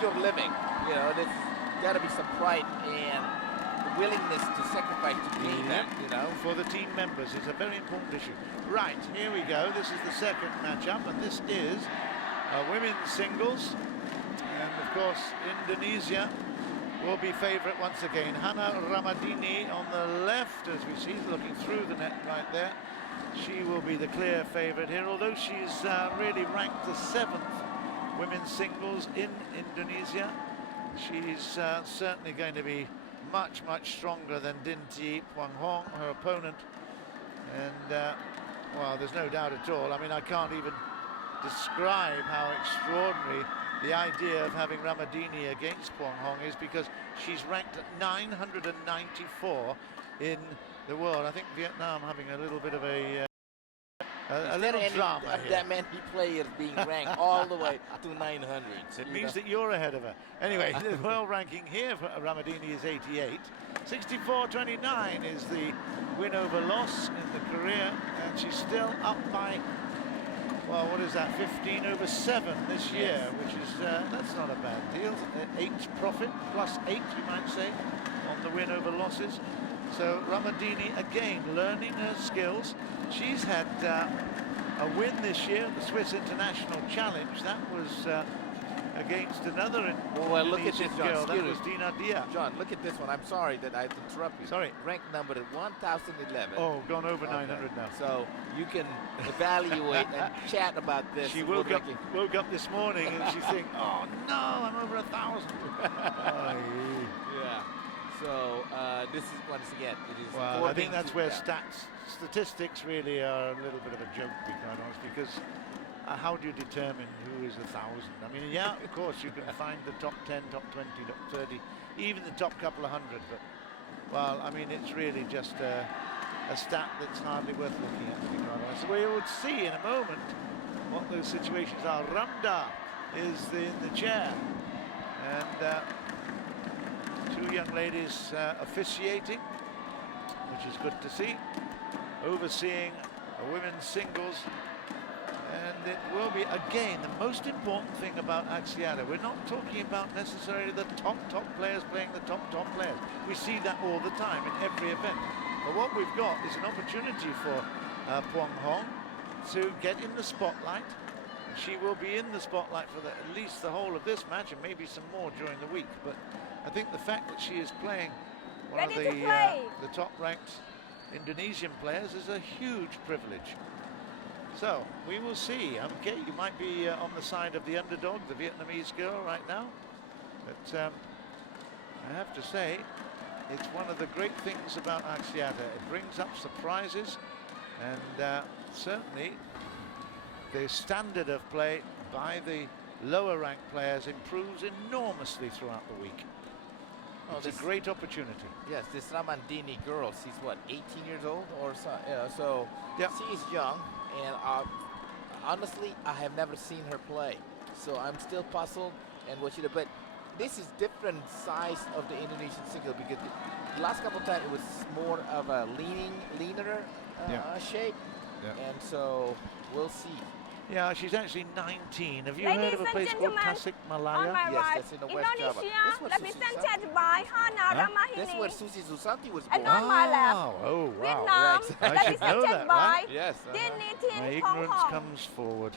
your living. You know, there's got to be some pride and willingness to sacrifice to gain that, you know. For the team members, it's a very important issue. Right, here we go. This is the second matchup, and this is women's singles. And of course, Indonesia will be favourite once again. Hana Ramadini on the left, as we see, looking through the net right there. She will be the clear favourite here, although she's really ranked the 7th women's singles in Indonesia. She's certainly going to be much, much stronger than DINH Thi Phuong, her opponent. And, well, there's no doubt at all. I mean, I can't even describe how extraordinary the idea of having Ramadini against Phuong is, because she's ranked at 994 in the world. I think Vietnam having a little bit of a little drama here. That many players being ranked all the way to 900. It means that you're ahead of her. Anyway, the world ranking here for Ramadini is 88. 64-29 is the win over loss in the career, and she's still up by, well, what is that, 15 over 7 this year, which is, that's not a bad deal. 8 profit, plus 8, you might say, on the win over losses. So Ramadini, again, learning her skills. She's had a win this year, the Swiss International Challenge. That was against another look at this, girl. John. That was Dina Dia. John, look at this one. I'm sorry that I interrupt you. Sorry. Ranked number 1011. Oh, gone over 900 now. So you can evaluate and chat about this. She woke up this morning and she's thinking, oh no, I'm over 1,000. Yeah. So this is, once again, it is. Well, I think that's where statistics really are a little bit of a joke, to be quite honest, because how do you determine who is 1,000? I mean, yeah, of course you can find the top 10, top 20, top 30, even the top couple of hundred, but, well, I mean, it's really just a stat that's hardly worth looking at, to be quite honest. So we would see in a moment what those situations are. Ramda is in the chair, and two young ladies officiating, which is good to see, overseeing a women's singles. And it will be, again, the most important thing about Axiata. We're not talking about necessarily the top players playing the top players. We see that all the time in every event. But what we've got is an opportunity for Phuong to get in the spotlight. She will be in the spotlight for at least the whole of this match, and maybe some more during the week. But I think the fact that she is playing one of the top-ranked Indonesian players is a huge privilege. So we will see. Okay, you might be on the side of the underdog, the Vietnamese girl, right now. But I have to say, it's one of the great things about Axiata. It brings up surprises, and certainly the standard of play by the lower ranked players improves enormously throughout the week. It's a great opportunity. Yes, this Ramadini girl, she's what, 18 years old or so? So yep. She is young, and honestly, I have never seen her play. So I'm still puzzled and what she did. But this is different size of the Indonesian single, because the last couple of times it was more of a leaner shape. Yeah. And so we'll see. Yeah, she's actually 19. Have you Ladies heard of a and place called gentlemen, Tasik on Malaya? my Yes, right, that's in the West Java. Indonesia, represented by Hana That's where Ramadini. Susi Susanti was And born. on my left, Oh, wow. Vietnam, I should know represented that, by right? Yes. DINH Thi My Phuong. ignorance comes forward.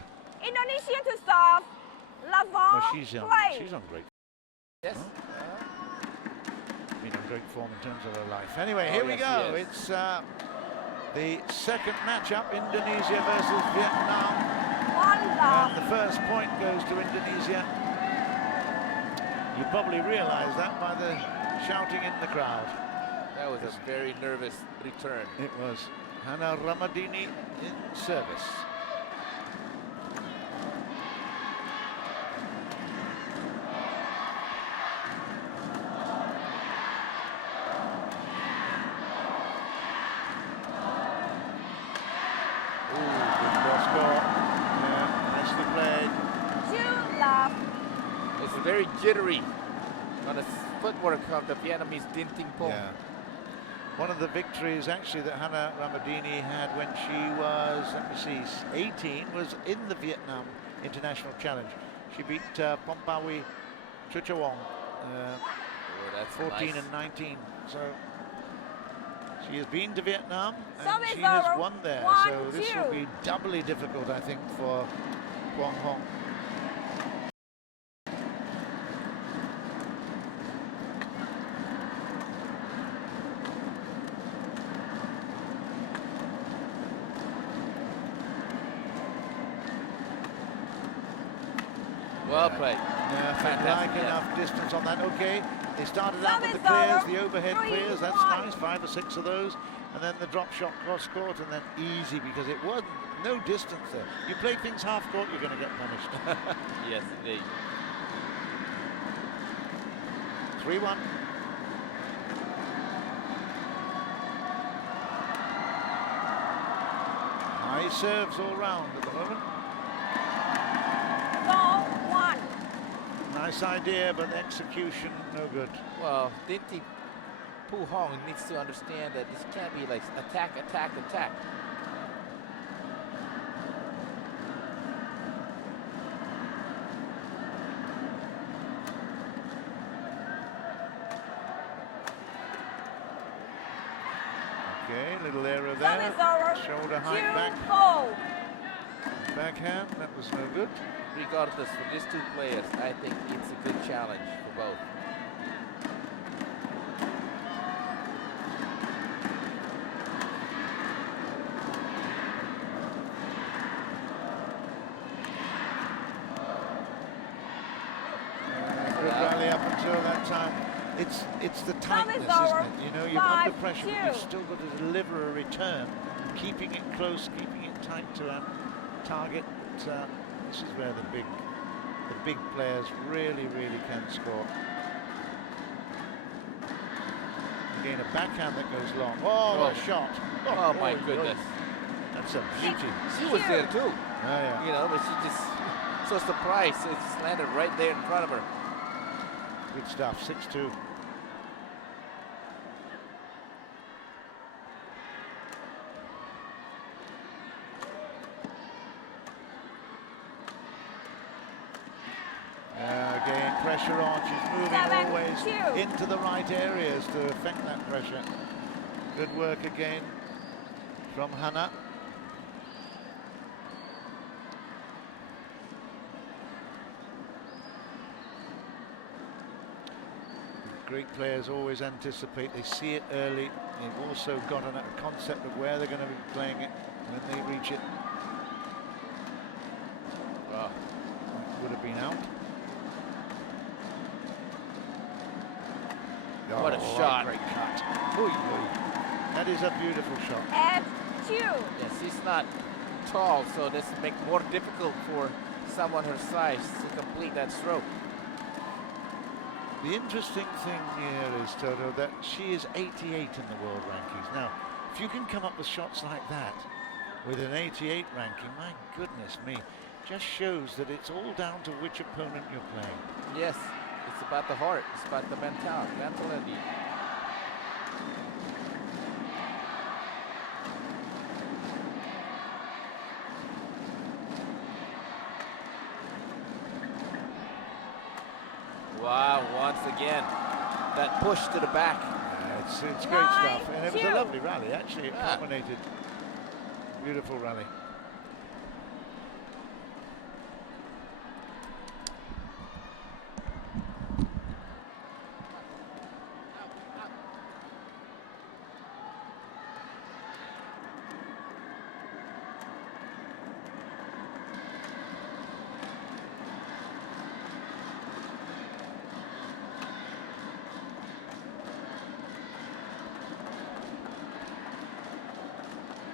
Indonesia to serve. Lavon Well, she's young. play. She's on great. Yes. Been on great form in terms of her life. Anyway, here we go. It's the second matchup, Indonesia versus Vietnam. And the first point goes to Indonesia. You probably realize that by the shouting in the crowd. That was a very nervous return. It was. Hana Ramadini in service. It's very jittery on the footwork of the Vietnamese DINH Thi Phuong. Yeah. One of the victories actually that Hana Ramadini had when she was, let me see, 18 was in the Vietnam International Challenge. She beat Pompawi Chuchawong, That's 14 nice. and 19. So she has been to Vietnam and Service she has over. won there. 1-2. So this will be doubly difficult, I think, for Phuong Hong. Well played. Yeah, Fantastic, like yeah. enough distance on that. Okay, they started out with the Service clears, over. the overhead 3-1. clears. That's nice, 5 or 6 of those, and then the drop shot cross court, and then easy because it wasn't no distance there. You play things half court, you're going to get punished. Yes, indeed. 3-1. High serves all round at the moment. 4-1. Nice idea, but execution no good. Well, DINH Thi Phuong needs to understand that this can't be like attack, attack, attack. Okay, little error there. Service over. Shoulder height back. 2-4. Backhand, that was no good. Regardless, for these two players, I think it's a good challenge for both. Good rally up until that time. It's the tightness, isn't over. it? You know, you're under 5-2. pressure, but you've still got to deliver a return, keeping it close, keeping it tight to a target. This is where the big players really can score. Again, a backhand that goes long. Oh, a shot! Oh my goodness. That's a beauty. She was there too, Oh, yeah. you know, but she just so surprised. It just landed right there in front of her. Good stuff. 6-2. Again, pressure on. She's moving 7-2. always into the right areas to affect that pressure. Good work again from Hana. Great players always anticipate. They see it early. They've also got a concept of where they're going to be playing it when they reach it. Wow. Would have been out. What a shot. Great cut. Oy, oy. That is a beautiful shot. 8-2. Yes, she's not tall, so this makes it more difficult for someone her size to complete that stroke. The interesting thing here is, Toto, that she is 88 in the world rankings. Now, if you can come up with shots like that with an 88 ranking, my goodness me, just shows that it's all down to which opponent you're playing. Yes, it's about the heart. It's about the mentality. Wow, once again, that push to the back. It's great stuff, and it was a 9-2. lovely rally. Actually, it Yeah. culminated. Beautiful rally.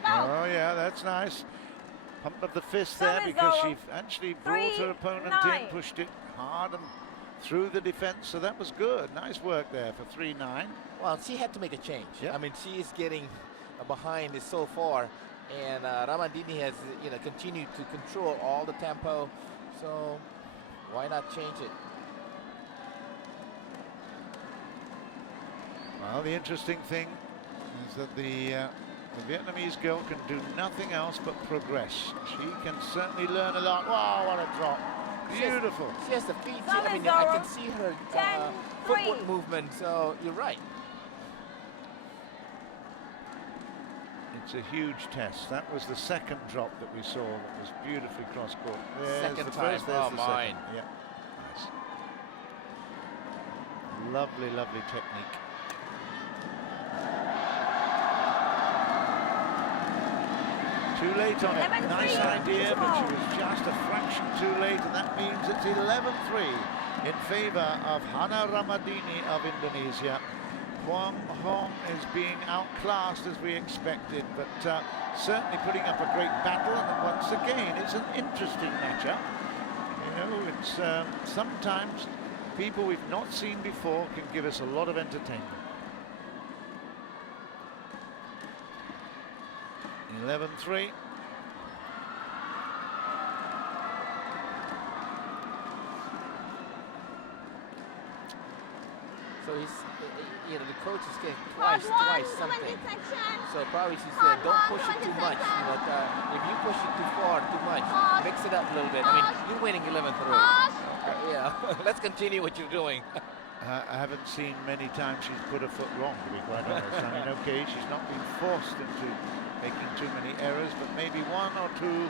Oh yeah, that's nice. Pump of the fist there Service because over. she actually brought her opponent 3-9. in, pushed it hard and through the defense, so that was good. Nice work there for 3-9. Well, she had to make a change. Yep. I mean, she is getting behind this so far, and Ramadini has, you know, continued to control all the tempo. So why not change it? Well, the interesting thing is that the Vietnamese girl can do nothing else but progress. She can certainly learn a lot. Wow, what a drop. Beautiful. She has the feet. I Service mean, I over. can see her 10-3. footwork movement. So you're right. It's a huge test. That was the second drop that we saw. That was beautifully cross court. There's Second the time. first, there's Oh, the mine. second. Yeah. Nice. Lovely, lovely technique. Too late on it. 11-3. Nice idea, but she was just a fraction too late, and that means it's 11-3 in favor of Hana RAMADINI of Indonesia. Phuong Hong is being outclassed as we expected, but certainly putting up a great battle. And once again, it's an interesting matchup. You know, it's sometimes people we've not seen before can give us a lot of entertainment. 11-3. So he's, you know, the coach is getting Hard twice one, something. 20 section. So probably she Hard said, don't one, push it too 20 much. You know, seconds. if you push it too far, too much, Hard. mix it up a little bit. I mean, Hard. you're winning 11-3. Pause. Yeah, let's continue what you're doing. I haven't seen many times she's put a foot wrong, to be quite honest. I mean, okay, she's not been forced into making too many errors, but maybe one or two.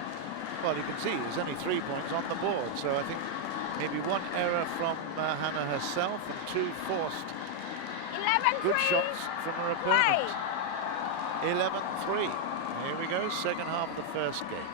Well, you can see there's only 3 points on the board, so I think maybe one error from Hana herself and two forced 11-3. good shots from her Play. opponent. 11-3. Here we go, second half of the first game.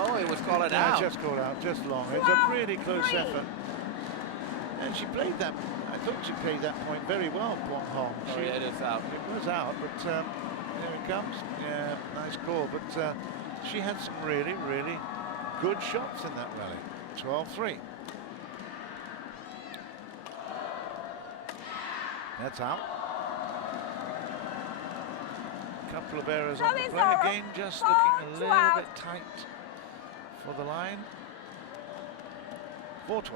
Oh, it was called Yeah, out. just called out, just long. It's a really close effort. And she played that, I thought she played that point very well, Phuong Hong. Oh, yeah, it is out. It was out, but here it comes. Yeah, nice call. But she had some really, really good shots in that rally. 12-3. That's out. Couple of errors on the Service play. over. Again, just 4 looking a to little out. bit tight for the line. 4-12.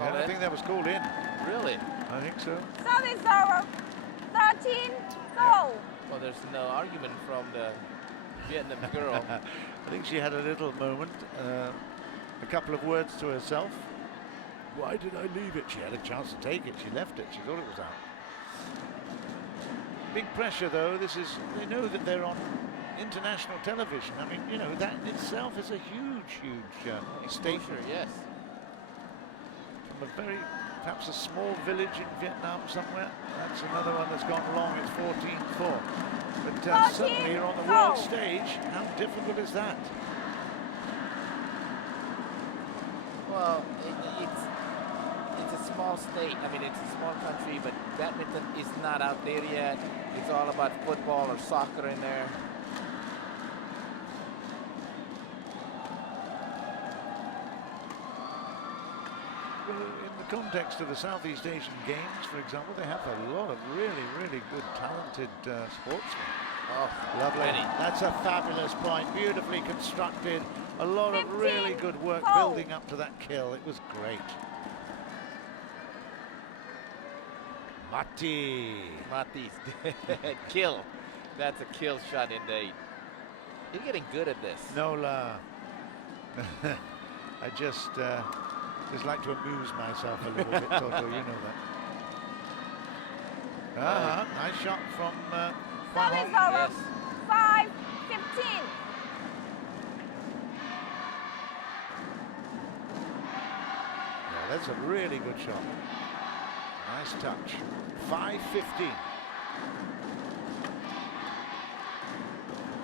Yeah, I think that was called in. Really? I think so. Service over. 13. Go. Well, there's no argument from the Vietnam girl. I think she had a little moment, a couple of words to herself. Why did I leave it? She had a chance to take it. She left it. She thought it was out. Big pressure, though. They know that they're on international television. I mean, you know, that in itself is a huge, huge statement. Yes. From a very, perhaps a small village in Vietnam somewhere. That's another one that's gone long. It's 14-4. But suddenly you're on the world stage. How difficult is that? Well, it's a small state. I mean, it's a small country, but badminton is not out there yet. It's all about football or soccer in there. In the context of the Southeast Asian Games, for example, they have a lot of really, really good, talented sportsmen. Oh, Lovely. Benny. That's a fabulous point. Beautifully constructed. A lot of really good work 15-4. building up to that kill. It was great. Mati. Mati's kill. That's a kill shot indeed. You're getting good at this. Nola. I just like to amuse myself a little bit, Toto, you know that. Nice shot from Phuong Service Hong. over. Yes. 5-15. Yeah, that's a really good shot. Nice touch. 5-15.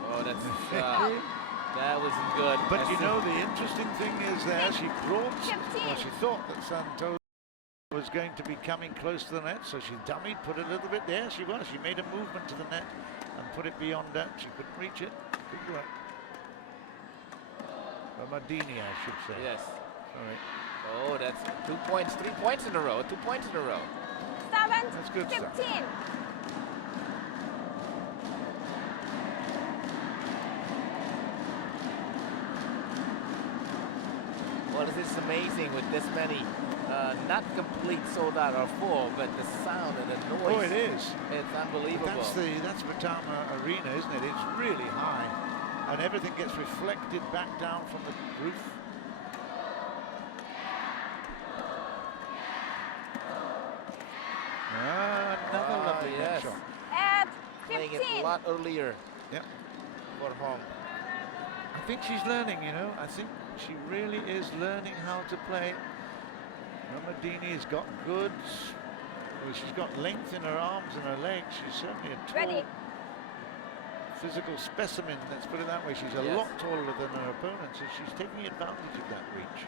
Oh, that's that wasn't good. But you know, the interesting thing is there, she brought, 15. well, she thought that Santos was going to be coming close to the net, so she dummied, put a little bit there. She was. She made a movement to the net and put it beyond that. She couldn't reach it. Good work. Ramadini, I should say. Yes. Sorry. Oh, that's 2 points, 3 points in a row. 2 points in a row. 7, That's good stuff. 15. Well, this is amazing with this many, not complete sold out or full, but the sound and the noise. Oh, it is. It's unbelievable. That's Britama Arena, isn't it? It's really high, and everything gets reflected back down from the roof. Another lovely net shot. At Playing it a 15. lot earlier. Yeah. For Hong. I think she's learning, you know. I think she really is learning how to play. Ramadini has got good. Well, she's got length in her arms and her legs. She's certainly a tall Ready. physical specimen, let's put it that way. She's a lot taller than her opponents, and she's taking advantage of that reach.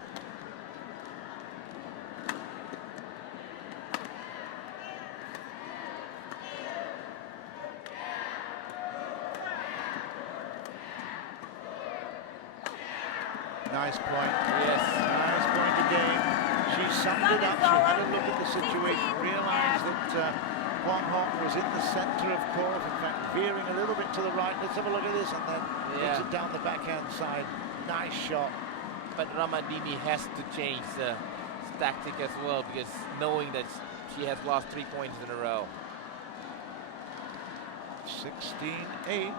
Nice point. Yes. Nice point again. She summed it up. She had a look at the situation, realised that Phuong Hong was in the centre of court, in fact veering a little bit to the right. Let's have a look at this, and then puts it down the backhand side. Nice shot. But Ramadini has to change the tactic as well, because knowing that she has lost 3 points in a row. 16-8.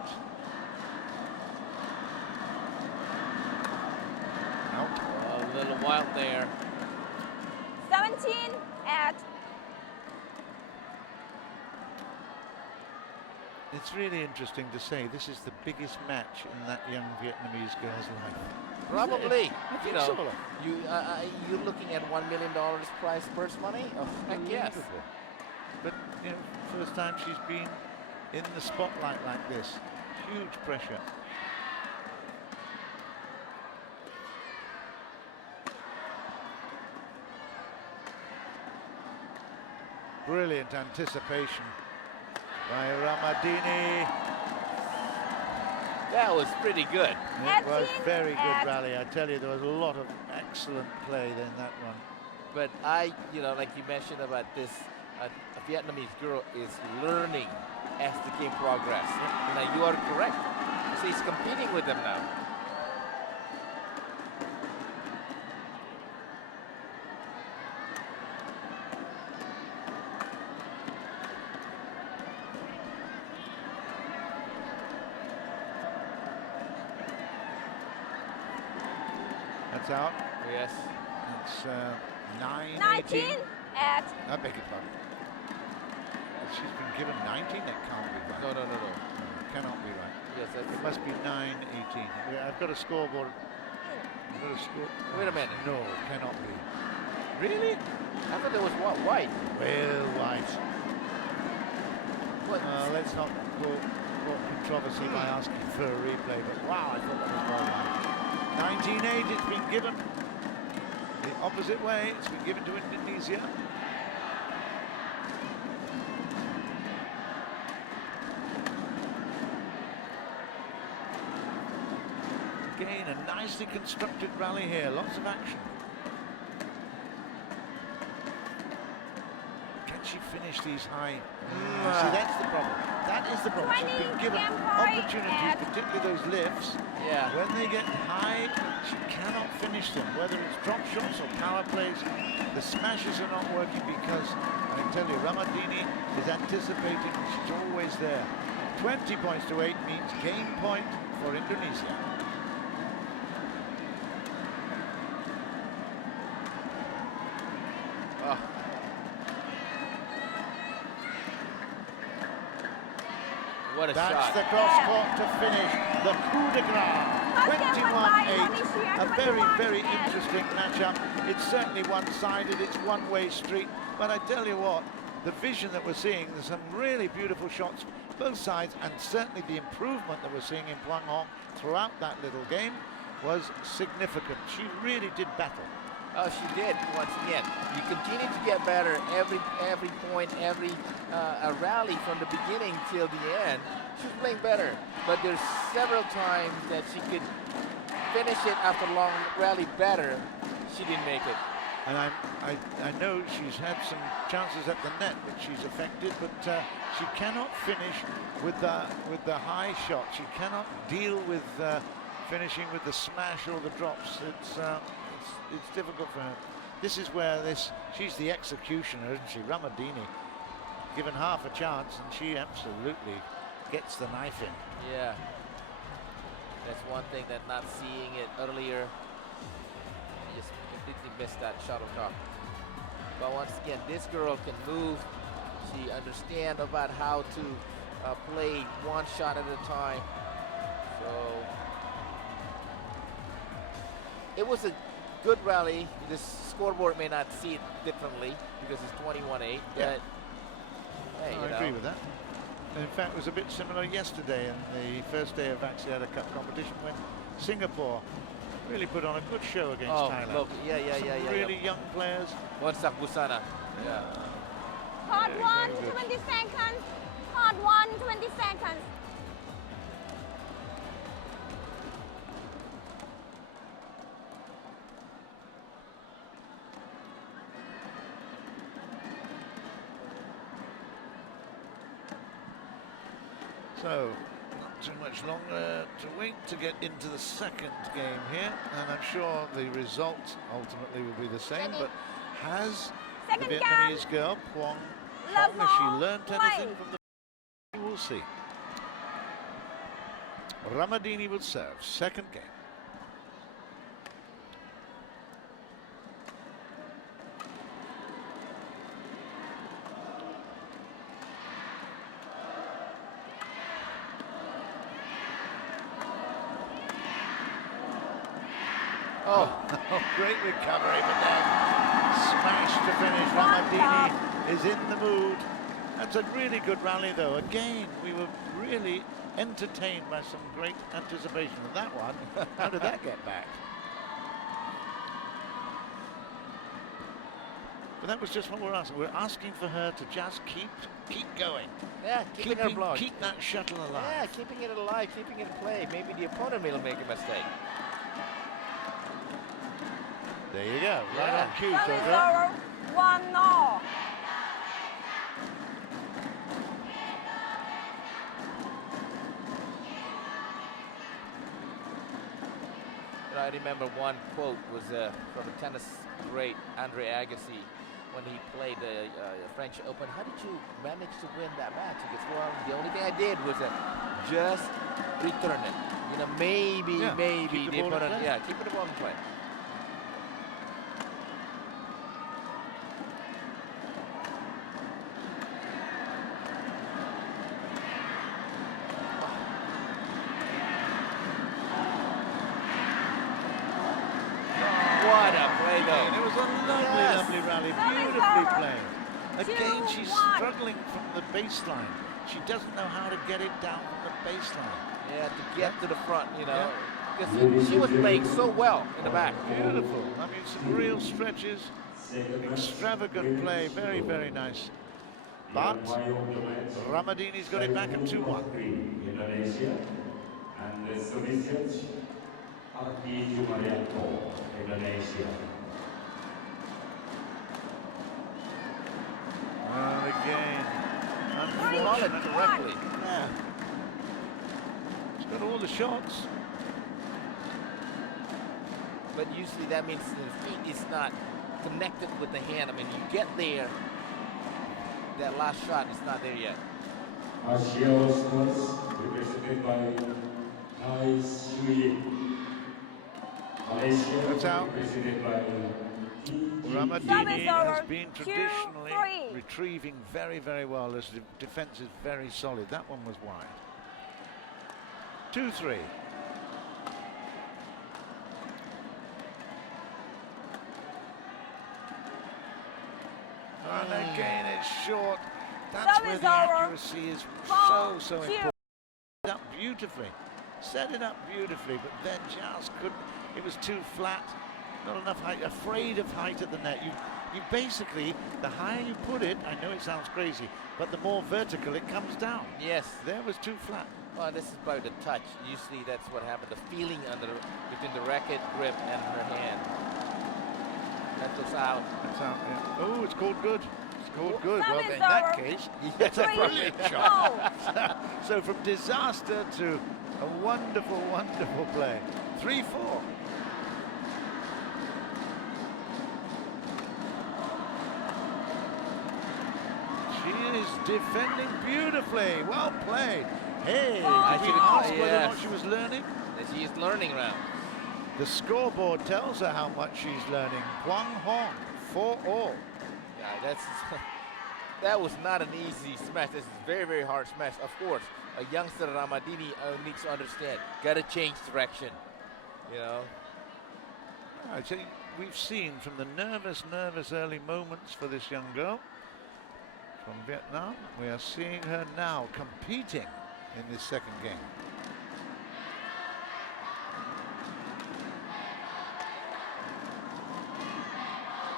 Out. A little wild there. 17 at. It's really interesting to say this is the biggest match in that young Vietnamese girl's life. Probably. I think You know, so. you're looking at $1 million prize purse money? Oh, heck yes. Unbelievable. But, you know, first time she's been in the spotlight like this. Huge pressure. Brilliant anticipation by Ramadini. That was pretty good. It was 18 very good at. rally. I tell you, there was a lot of excellent play in that one. But you know, like you mentioned about this, a Vietnamese girl is learning as the game progresses. Now, you are correct. She's competing with them now. That's out. Yes. It's 9-18. 19 at. I beg your pardon. She's been given 19? That can't be right. No. It cannot be right. Yes, that's It must be 9-18. Yeah, I've got a scoreboard. I've got a score. Wait a minute. No, it cannot be. Really? I thought there was white. Well, white. What? Let's not cause controversy by asking for a replay, but wow, I thought that was well white. 19-8, it's been given the opposite way. It's been given to Indonesia. Again, a nicely constructed rally here. Lots of action. Can she finish these high? See, that's the problem. That is the problem. She's been given opportunities, particularly those lifts. Yeah. When they get high, she cannot finish them. Whether it's drop shots or power plays, the smashes are not working because, I tell you, Ramadini is anticipating. She's always there. 20 points to 8 means game point for Indonesia. Oh. What a That's shot. the cross-court to finish the coup de grace. 21-8. A very, very interesting matchup. It's certainly one-sided. It's one-way street. But I tell you what, the vision that we're seeing, there's some really beautiful shots both sides, and certainly the improvement that we're seeing in Phuong Hong throughout that little game was significant. She really did battle. Oh, she did. Once again, you continue to get better every point, every rally from the beginning till the end. She's playing better, but there's several times that she could finish it after a long rally better. She didn't make it. And I know she's had some chances at the net which she's affected, but she cannot finish with the high shot. She cannot deal with finishing with the smash or the drops. It's it's difficult for her. This is where she's the executioner, isn't she? Ramadini, given half a chance, and she absolutely gets the knife in. Yeah. That's one thing that not seeing it earlier, you just completely missed that shuttlecock. But once again, this girl can move. She understands about how to play one shot at a time. So it was a good rally. The scoreboard may not see it differently because it's 21-8. Yeah. But hey, I agree with that. In fact, it was a bit similar yesterday in the first day of Axiata Cup competition when Singapore really put on a good show against Thailand. Look, yeah. Really young players. Wansak Busana. Yeah. Hot one, 20 seconds. Hot one, 20 seconds. So, not too much longer to wait to get into the second game here, and I'm sure the result ultimately will be the same, but has the Vietnamese girl, Phuong, has she learnt anything from the... We'll see. Ramadini will serve, second game. Oh, great recovery, but then smash to finish. Ramadini is in the mood. That's a really good rally, though. Again, we were really entertained by some great anticipation. And that one, how did that get back? But that was just what we're asking. We're asking for her to just keep going. Yeah, keeping her block. Keep that shuttle alive. Yeah, keeping it alive, keeping it in play. Maybe the opponent will make a mistake. There you go, right on cue, Service Toto. over, 1-0. I remember one quote was from a tennis great Andre Agassi when he played the French Open. How did you manage to win that match? He goes, well, the only thing I did was just return it. You know, maybe keep the opponent, keep the ball in play. It was a lovely rally, beautifully played. Again, she's struggling from the baseline. She doesn't know how to get it down from the baseline. Yeah, to get to the front, you know. Because she was playing so well in the back. Beautiful. I mean, some real stretches, extravagant play, very, very nice. But Ramadini's got it back at 2-1. Indonesia and the Soviets Indonesia. And again, Unfortunately, correctly. Yeah. She's got all the shots. But usually that means the feet is not connected with the hand. I mean, you get there, that last shot is not there yet. Asia Stars represented by Thai Sui. Malaysia That's out. represented by Ramadini has been traditionally retrieving very, very well. This defense is very solid. That one was wide. 2-3. And again, it's short. That's where the accuracy is so important. Set it up beautifully. Set it up beautifully, but then just couldn't. It was too flat. Not enough height. Afraid of height at the net. You basically, the higher you put it, I know it sounds crazy, but the more vertical it comes down. Yes. There was too flat. Well, this is about the touch. Usually that's what happened. The feeling between the racket grip and her hand. That was out. That's out. Yeah. Oh, it's called good. It's called good. Well, in Service that over. case, Yeah, that's a that's brilliant shot. So from disaster to a wonderful, wonderful play. 3-4. is defending beautifully. Well played. Hey, I did we should've- ask whether or yes. not she was learning? She is learning now. The scoreboard tells her how much she's learning. Phuong Hong, 4-all. Yeah, that's that was not an easy smash. This is very, very hard smash. Of course, a youngster Ramadini needs to understand. Got to change direction. You know. I think we've seen from the nervous early moments for this young girl from Vietnam, we are seeing her now competing in this second game.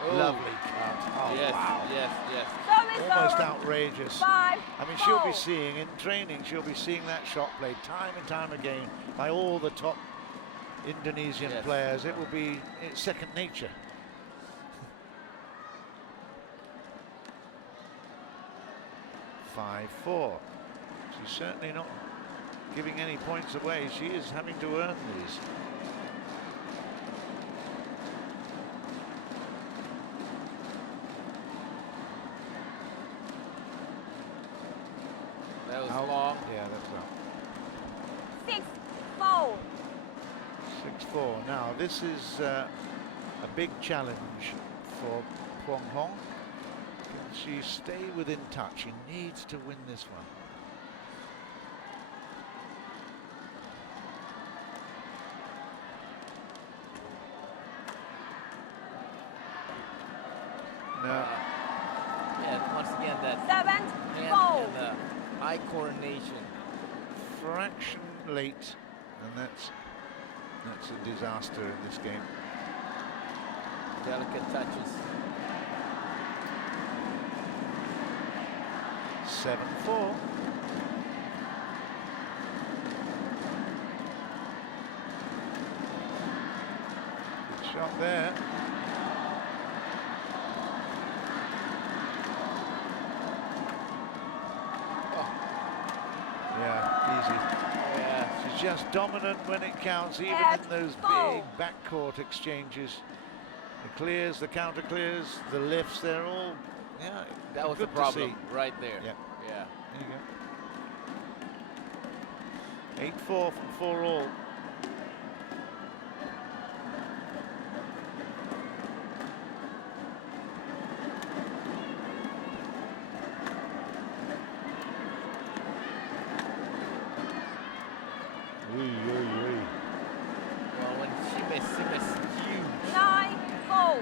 Oh. Lovely count. Oh, yes, wow. yes, yes. Service Almost over. outrageous. 5, I mean, she'll be 4. seeing in training, she'll be seeing that shot played time and time again by all the top Indonesian Yes. players. It will be second nature. (5-4). She's certainly not giving any points away. She is having to earn these. That was Out. long. Yeah, that's out. 6, 4. 6-4. Now this is a big challenge for Phuong Hong. Can she stay within touch? She needs to win this one. No. And once again, that 7, hand 4. and the eye coordination. Fraction late, and that's a disaster in this game. Delicate touches. 7-4. Good shot there. Yeah, easy. Yeah. She's just dominant when it counts, even At in those foul. big backcourt exchanges. The clears, the counter clears, the lifts, they're all, yeah, That was the good to problem see. right there. Yeah. Yeah. There you go. 8-4 from 4-all. Well, when she missed huge. 9, 4.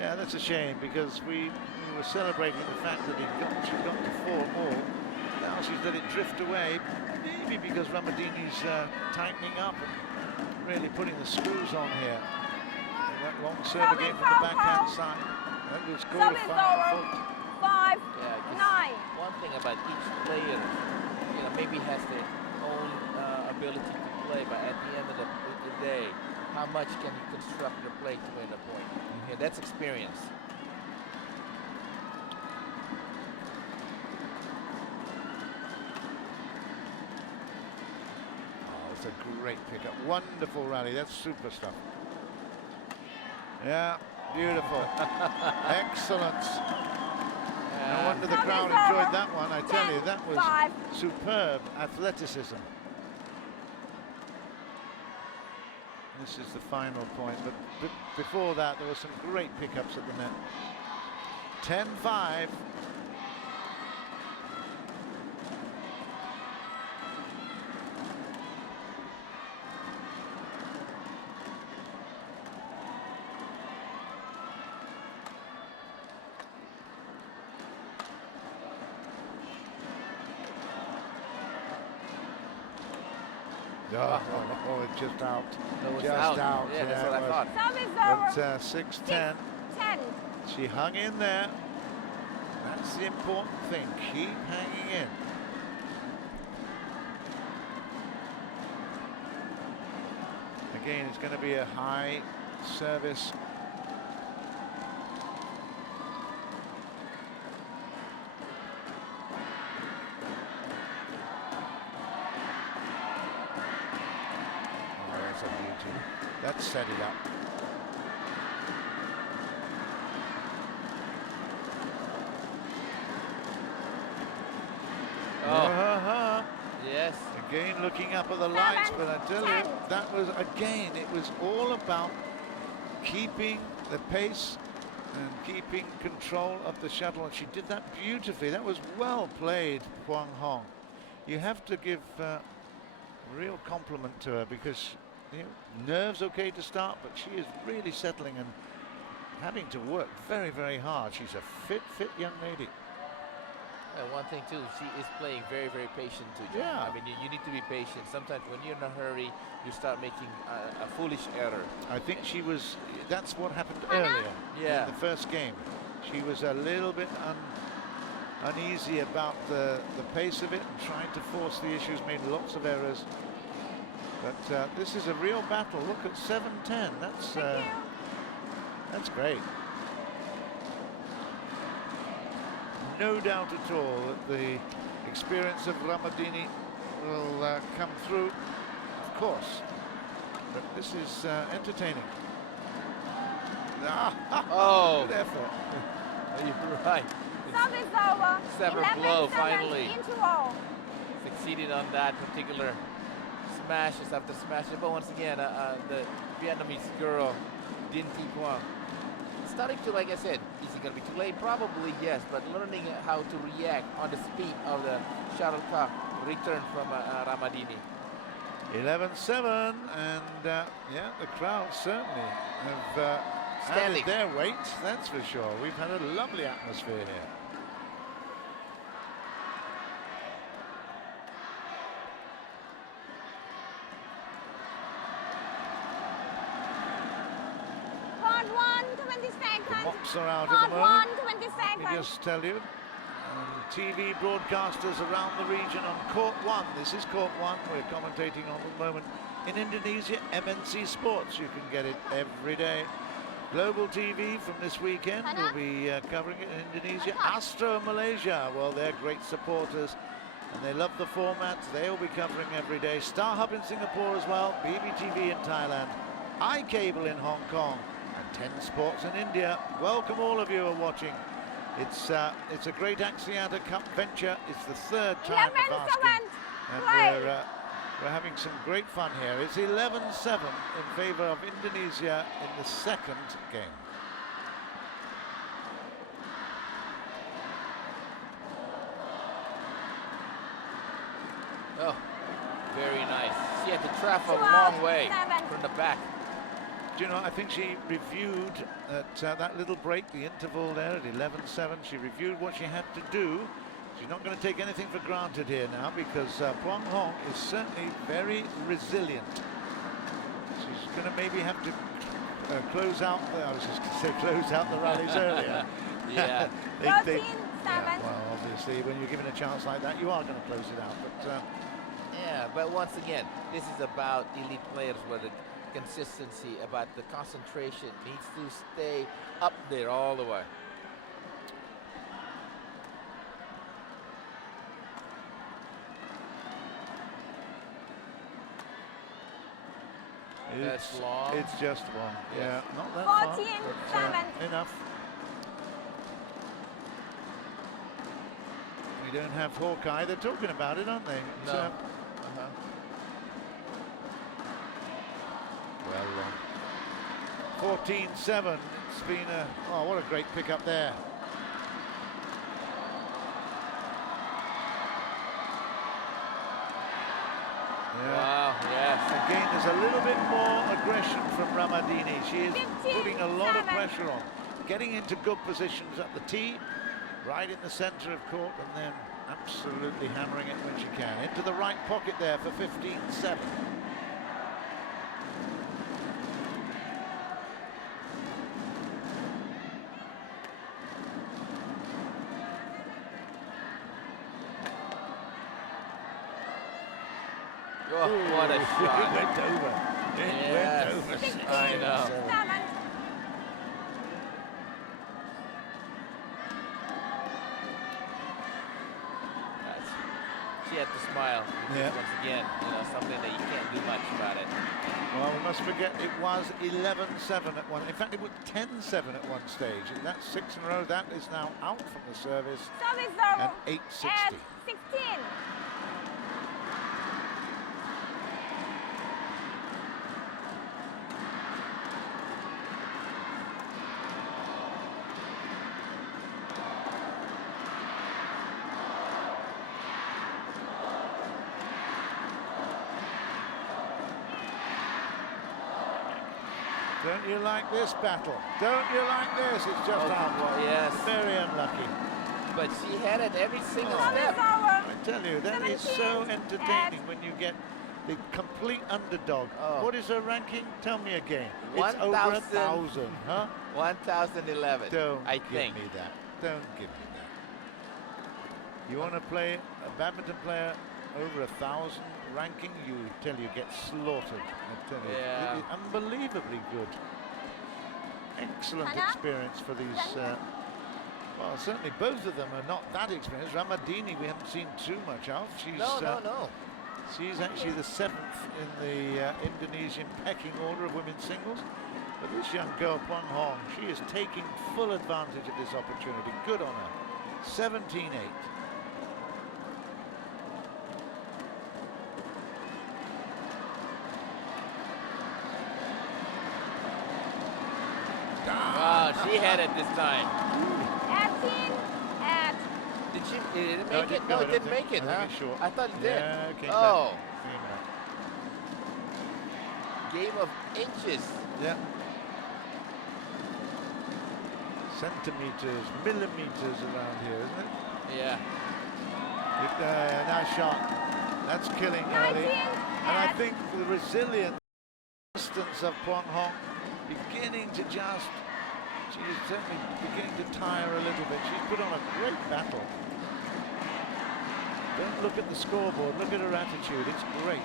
Yeah, that's a shame because we were celebrating the fact that she got to 4-all. Now she's let it drift away, maybe because Ramadini's tightening up and really putting the screws on here. And that long serve again from the backhand side. That was called a Service foul. over. 5, Yeah, 'cause 9. one thing about each player, you know, maybe has their own ability to play, but at the end of the day, how much can you construct your play to win a point? Yeah, that's experience. Oh, it's a great pickup. Wonderful rally. That's super stuff. Yeah, beautiful. Excellent. No wonder the crowd enjoyed that one. I tell you, that was 5. superb athleticism. This is the final point, but before that, there were some great pickups at the net. 10-5. Oh, it's just out. That was Just out. out. Yeah, that's Yeah, what it I was. thought. Service over. But 6-10. 10. She hung in there. That's the important thing. Keep hanging in. Again, it's going to be a high service. Oh, that's a beauty. Let's set it up. Again, looking up at the lights, but I tell you, that was, again, it was all about keeping the pace and keeping control of the shuttle, and she did that beautifully. That was well played, Phuong Hong. You have to give real compliment to her, because nerves okay to start, but she is really settling and having to work very, very hard. She's a fit young lady. One thing too, she is playing very, very patient too, John. Yeah. I mean, you need to be patient. Sometimes when you're in a hurry, you start making a foolish error. I think she was, that's what happened earlier in the first game. She was a little bit uneasy about the pace of it and trying to force the issues, made lots of errors. But this is a real battle. Look at 7-10. That's great. No doubt at all that the experience of Ramadini will come through, of course. But this is entertaining. Oh, good effort. You're right. Service over. Seventh blow, finally. Into all. Succeeded on that particular smashes after smashes. But once again, the Vietnamese girl, DINH Thi Phuong, starting to, like I said, is it going to be too late? Probably yes, but learning how to react on the speed of the shuttlecock return from Ramadini. 11-7, and yeah, the crowd certainly have added their weight, that's for sure. We've had a lovely atmosphere here. Part 1, 20 seconds. Mops are out Part at the moment. 1, 20 Let me seconds. just tell you. TV broadcasters around the region on Court 1. This is Court 1. We're commentating on the moment in Indonesia. MNC Sports. You can get it every day. Global TV from this weekend. We'll be covering it in Indonesia. Astro Malaysia. Well, they're great supporters and they love the format. They'll be covering every day. Star Hub in Singapore as well. BBTV in Thailand. iCable in Hong Kong. And 10 Sports in India. Welcome all of you who are watching. It's a great Axiata Cup venture. It's the third time of asking, and we're having some great fun here. It's 11-7 in favour of Indonesia in the second game. Oh, very nice. She had to travel a long way from the back. Do you know, I think she reviewed that little break, the interval there at 11-7. She reviewed what she had to do. She's not going to take anything for granted here now, because Phuong Hong is certainly very resilient. She's going to maybe have to close out. I was just going to say close out the rallies earlier. Yeah. Well, obviously, when you're given a chance like that, you are going to close it out. But yeah, but once again, this is about elite players where the consistency, about the concentration needs to stay up there all the way. That's long. It's just long. Yes. Yeah, not that far. 14-7. Enough. We don't have Hawkeye. They're talking about it, aren't they? No. Well, 14-7. It's been a, oh, what a great pickup there. Yeah. Wow, yes. Again, there's a little bit more aggression from Ramadini. She is putting a lot of pressure on, getting into good positions at the tee, right in the center of court, and then absolutely hammering it when she can. Into the right pocket there for 15-7. Oh, what a shot. It went over. It went over. I know. She had to smile. Yeah. Once again, you know, something that you can't do much about it. Well, we must forget it was 11-7 at one. In fact, it was 10-7 at one stage. And that's 6 in a row. That is now out from the service. Service And over. 8-60. 16. Don't you like this battle? Don't you like this? It's just out. Well, yes. Very unlucky. But she had it every single Oh. step. I tell you, that is so 17 entertaining when you get the complete underdog. Oh. What is her ranking? Tell me again. It's 1,000. over 1,000, huh? 1011. Don't I give think. me that. Don't give me that. You want to play a badminton player over 1,000 ranking? You get slaughtered. I tell you, Yeah. it is unbelievably good. Excellent Hana? experience for these. Well, certainly both of them are not that experienced. Ramadini, we haven't seen too much of. She's No. she's actually the 7th in the Indonesian pecking order of women's singles. But this young girl, Phuong Hong, she is taking full advantage of this opportunity. Good on her. 17-8. Oh, she had it this time. 18 at Did it No, make it? No, I it don't didn't think- make it, I think huh? it's short. I thought it did. Yeah, it came Oh, back. game of inches. Yeah. Centimeters, millimeters around here, isn't it? Yeah. Nice shot. That's killing 19 early. And I at think the resilience of Phuong Hong beginning to just, she's certainly beginning to tire a little bit. She's put on a great battle. Don't look at the scoreboard, look at her attitude. It's great.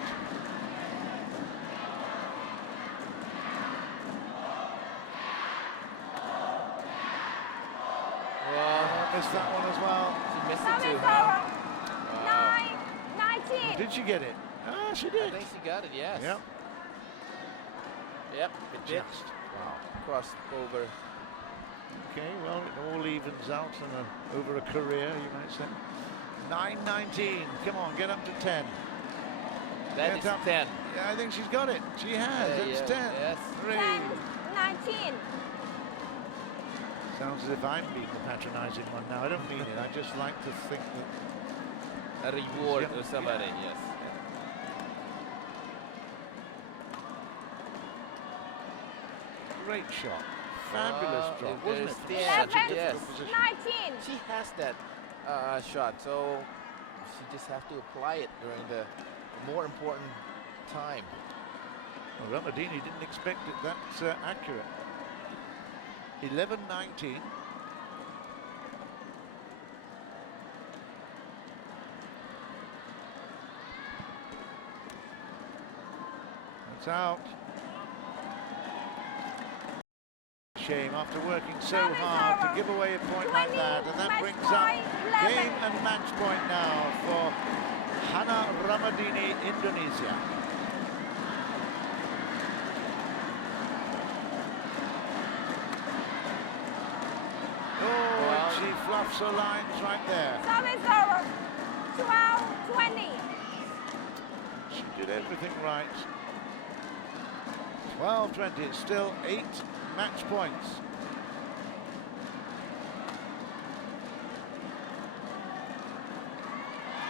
Well, Missed that one as well. she missed it service too, over. huh? 19. Did she get it? Ah, she I did. think she got it, yes. Yep. Yep, it did. Just. Wow. Cross over. Okay, well, it all evens out over a career, you might say. 9-19. Come on, get up to 10. That Get is up. 10. Yeah, I think she's got it. She has. It's 10. Yes. 3. 10, 19. Sounds as if I'm being the patronizing one now. I don't mean it. I just like to think that. A reward Yeah. or somebody, yes. Great shot. Fabulous Well, drop, if wasn't there's it? 10, Such a yes. difficult position. 19. She has that shot, so she just have to apply it during the more important time. Well, Ramadini didn't expect it that accurate. 11-19. That's out. Shame after working so Service hard to over. give away a point like 20, that, and that match brings up point, 11. game and match point now for Hana Ramadini, Indonesia. Oh, and she fluffs her lines right there. Service over. 12, 20. She did everything right. 12-20, it's still 8 match points.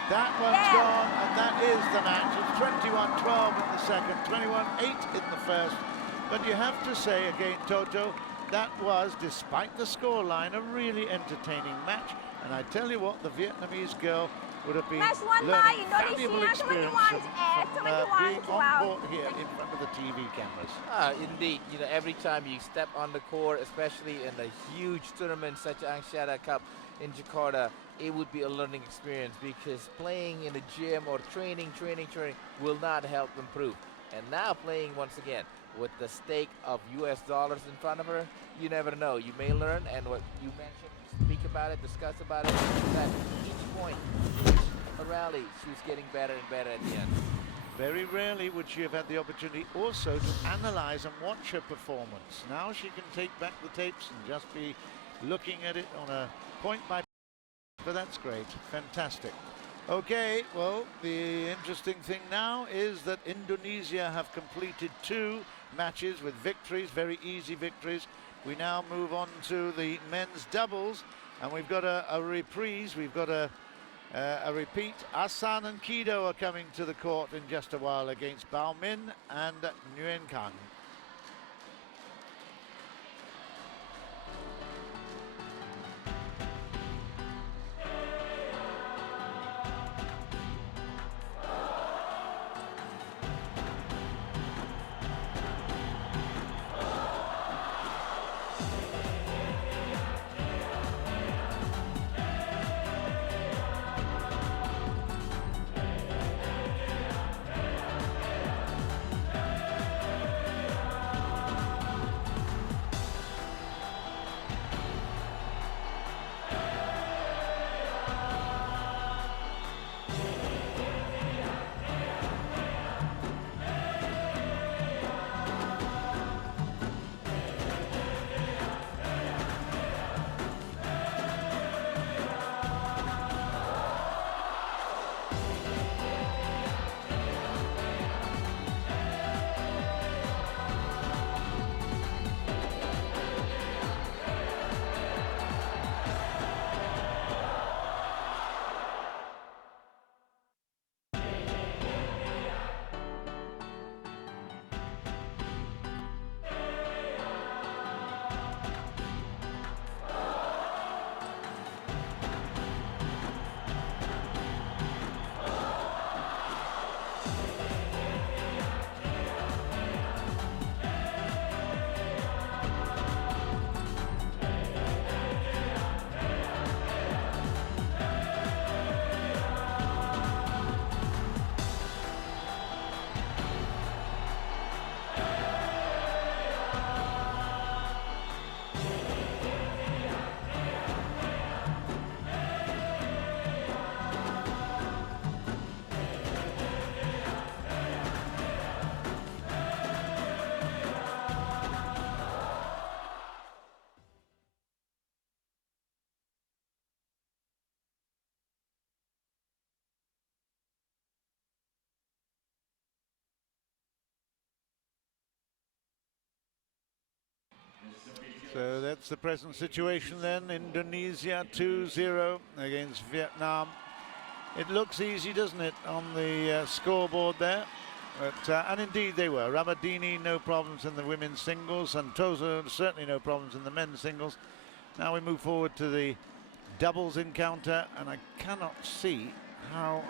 That one's Yeah. gone, and that is the match. It's 21-12 in the second, 21-8 in the first. But you have to say again, Toto, that was, despite the scoreline, a really entertaining match. And I tell you what, the Vietnamese girl would have been Match won by learning Indonesia, valuable experience 21 from, at 21 being on 12. court here in front of the TV cameras. Indeed, you know, every time you step on the court, especially in a huge tournament such as Axiata Cup in Jakarta, it would be a learning experience because playing in a gym or training will not help improve. And now playing once again with the stake of US dollars in front of her, you never know. You may learn, and what you mentioned, speak about it, discuss about it, that each point, each rally, she was getting better and better at the end. Very rarely would she have had the opportunity also to analyze and watch her performance. Now she can take back the tapes and just be looking at it on a point by point. But that's great, fantastic. Okay, well, the interesting thing now is that Indonesia have completed 2 matches with victories, very easy victories. We now move on to the men's doubles, and we've got a reprise, we've got a repeat. Asan and Kido are coming to the court in just a while against Bao Min and Nguyen Kang. So that's the present situation then. Indonesia 2-0 against Vietnam. It looks easy, doesn't it, on the scoreboard there? But, and indeed they were. Ramadini, no problems in the women's singles, and Tozo, certainly no problems in the men's singles. Now we move forward to the doubles encounter, and I cannot see how